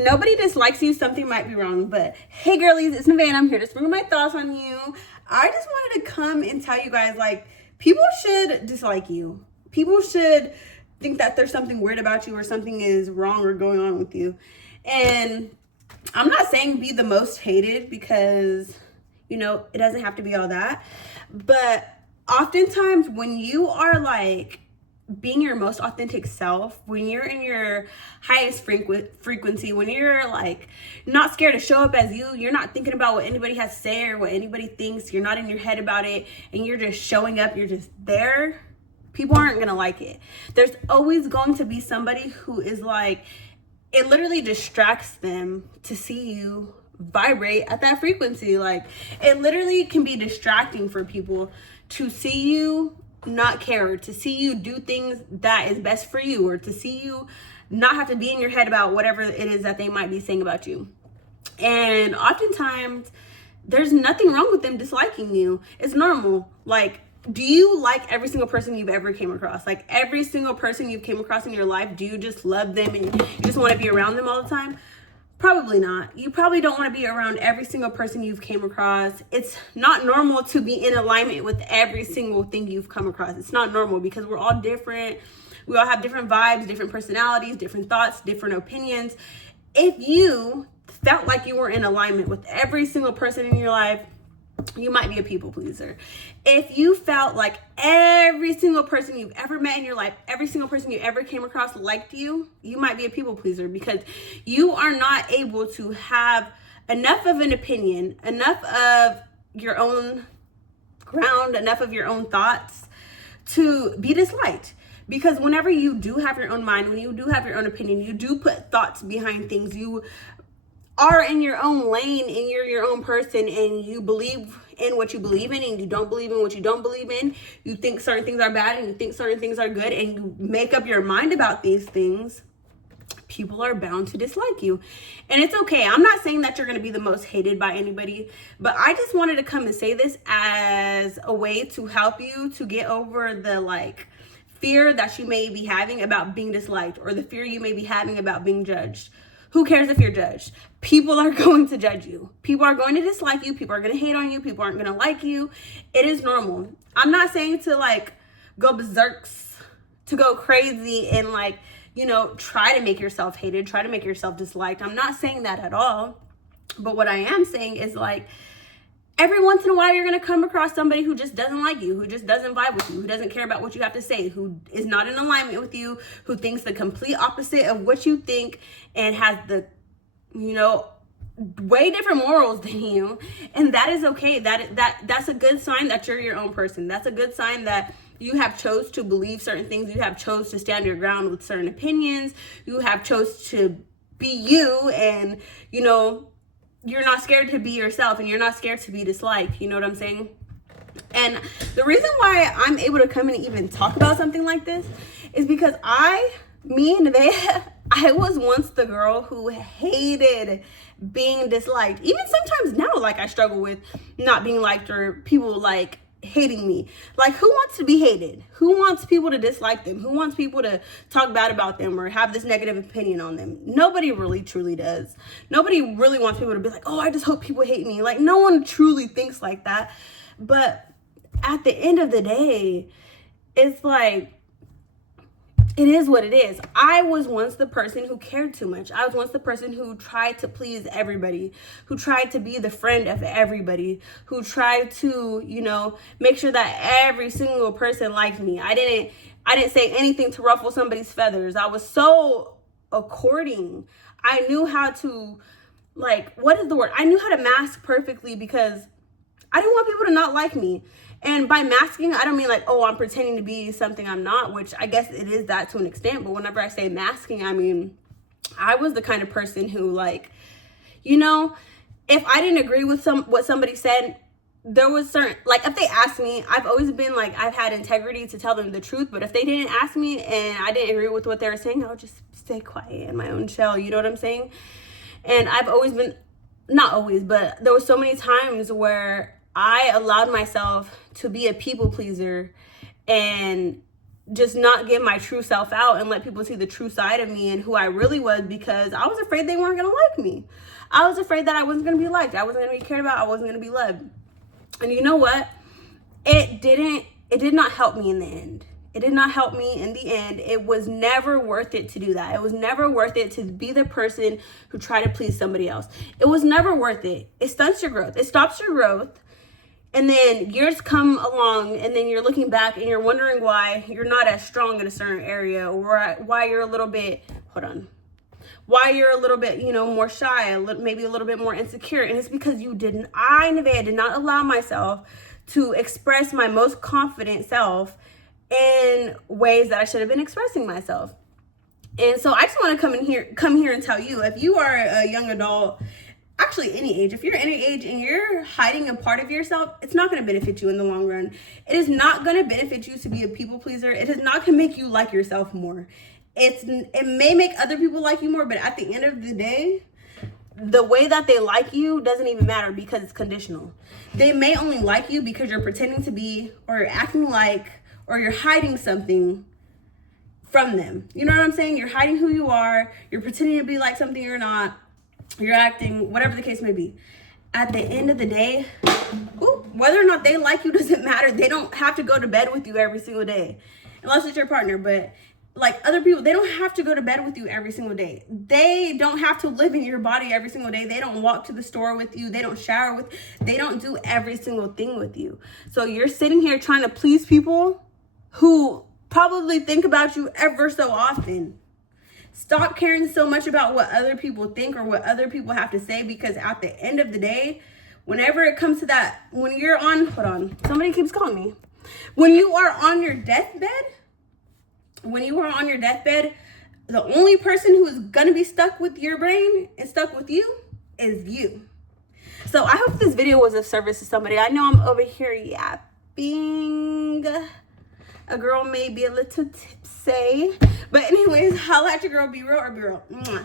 Nobody dislikes you, something might be wrong. But hey girlies, it's Nevaeh. I'm here to sprinkle my thoughts on you. I just wanted to come and tell you guys, like, people should dislike you. People should think that there's something weird about you or something is wrong or going on with you. And I'm not saying be the most hated, because, you know, it doesn't have to be all that. But oftentimes when you are like being your most authentic self, when you're in your highest frequency, when you're like not scared to show up as you, you're not thinking about what anybody has to say or what anybody thinks, you're not in your head about it, and you're just showing up, you're just there, people aren't gonna like it. There's always going to be somebody who is like, it literally distracts them to see you vibrate at that frequency. Like, it literally can be distracting for people to see you not care, or to see you do things that is best for you, or to see you not have to be in your head about whatever it is that they might be saying about you. And oftentimes there's nothing wrong with them disliking you. It's normal. Like, do you like every single person you've ever came across? Like, every single person you've came across in your life, do you just love them and you just want to be around them all the time? Probably not. You probably don't want to be around every single person you've came across. It's not normal to be in alignment with every single thing you've come across. It's not normal, because we're all different. We all have different vibes, different personalities, different thoughts, different opinions. If you felt like you were in alignment with every single person in your life, you might be a people pleaser. If you felt like every single person you've ever met in your life, every single person you ever came across liked you, you might be a people pleaser, because you are not able to have enough of an opinion, enough of your own ground, enough of your own thoughts to be disliked. Because whenever you do have your own mind, when you do have your own opinion, you do put thoughts behind things, you are in your own lane and you're your own person, and you believe in what you believe in and you don't believe in what you don't believe in. You think certain things are bad and you think certain things are good, and you make up your mind about these things, people are bound to dislike you. And it's okay. I'm not saying that you're going to be the most hated by anybody, but I just wanted to come and say this as a way to help you to get over the like fear that you may be having about being disliked, or the fear you may be having about being judged. Who cares if you're judged? People are going to judge you. People are going to dislike you. People are going to hate on you. People aren't going to like you. It is normal. I'm not saying to like go berserks, to go crazy and like, you know, try to make yourself hated, try to make yourself disliked. I'm not saying that at all. But what I am saying is, like, every once in a while, you're going to come across somebody who just doesn't like you, who just doesn't vibe with you, who doesn't care about what you have to say, who is not in alignment with you, who thinks the complete opposite of what you think and has the, you know, way different morals than you. And that is okay. That's a good sign that you're your own person. That's a good sign that you have chose to believe certain things. You have chose to stand your ground with certain opinions. You have chose to be you, and, you know, you're not scared to be yourself, and you're not scared to be disliked. You know what I'm saying? And the reason why I'm able to come and even talk about something like this is because me and Nevaeh, I was once the girl who hated being disliked. Even sometimes now, like, I struggle with not being liked, or people like hating me. Like, who wants to be hated? Who wants people to dislike them? Who wants people to talk bad about them or have this negative opinion on them? Nobody really truly does. Nobody really wants people to be like, oh, I just hope people hate me. Like, no one truly thinks like that. But at the end of the day, it's like, it is what it is. I was once the person who cared too much. I was once the person who tried to please everybody, who tried to be the friend of everybody, who tried to, you know, make sure that every single person liked me. I didn't say anything to ruffle somebody's feathers. I was so according. I knew how to, like, what is the word? I knew how to mask perfectly, because I didn't want people to not like me. And by masking, I don't mean like, oh, I'm pretending to be something I'm not, which I guess it is that to an extent. But whenever I say masking, I mean, I was the kind of person who, like, you know, if I didn't agree with what somebody said, there was certain, like, if they asked me, I've always been like, I've had integrity to tell them the truth. But if they didn't ask me and I didn't agree with what they were saying, I would just stay quiet in my own shell. You know what I'm saying? And I've always been, not always, but there were so many times where I allowed myself to be a people pleaser and just not give my true self out and let people see the true side of me and who I really was, because I was afraid they weren't gonna like me. I was afraid that I wasn't gonna be liked. I wasn't gonna be cared about. I wasn't gonna be loved. And you know what? It did not help me in the end. It did not help me in the end. It was never worth it to do that. It was never worth it to be the person who tried to please somebody else. It was never worth it. It stunts your growth. It stops your growth. And then years come along, and then you're looking back and you're wondering why you're not as strong in a certain area, or why you're a little bit, why you're a little bit, more shy, maybe a little bit more insecure. And it's because I, Nevaeh, did not allow myself to express my most confident self in ways that I should have been expressing myself. And so I just want to come here and tell you, if you are a young adult, actually any age, if you're any age and you're hiding a part of yourself, it's not going to benefit you in the long run. It is not going to benefit you to be a people pleaser. It is not going to make you like yourself more. It may make other people like you more, but at the end of the day, the way that they like you doesn't even matter, because it's conditional. They may only like you because you're pretending to be, or you're acting like, or you're hiding something from them. You know what I'm saying? You're hiding who you are. You're pretending to be like something you're not. You're acting, whatever the case may be. At the end of the day, whether or not they like you doesn't matter. They don't have to go to bed with you every single day, unless it's your partner. But like other people, they don't have to go to bed with you every single day. They don't have to live in your body every single day. They don't walk to the store with you. They don't shower with, they don't do every single thing with you. So you're sitting here trying to please people who probably think about you ever so often. Stop caring so much about what other people think or what other people have to say, because at the end of the day, whenever it comes to that, when you're on, somebody keeps calling me. When you are on your deathbed, the only person who is going to be stuck with your brain and stuck with you is you. So I hope this video was of service to somebody. I know I'm over here yapping. A girl may be a little tipsy. But anyways, holla at your girl. Be real or be real. Mwah.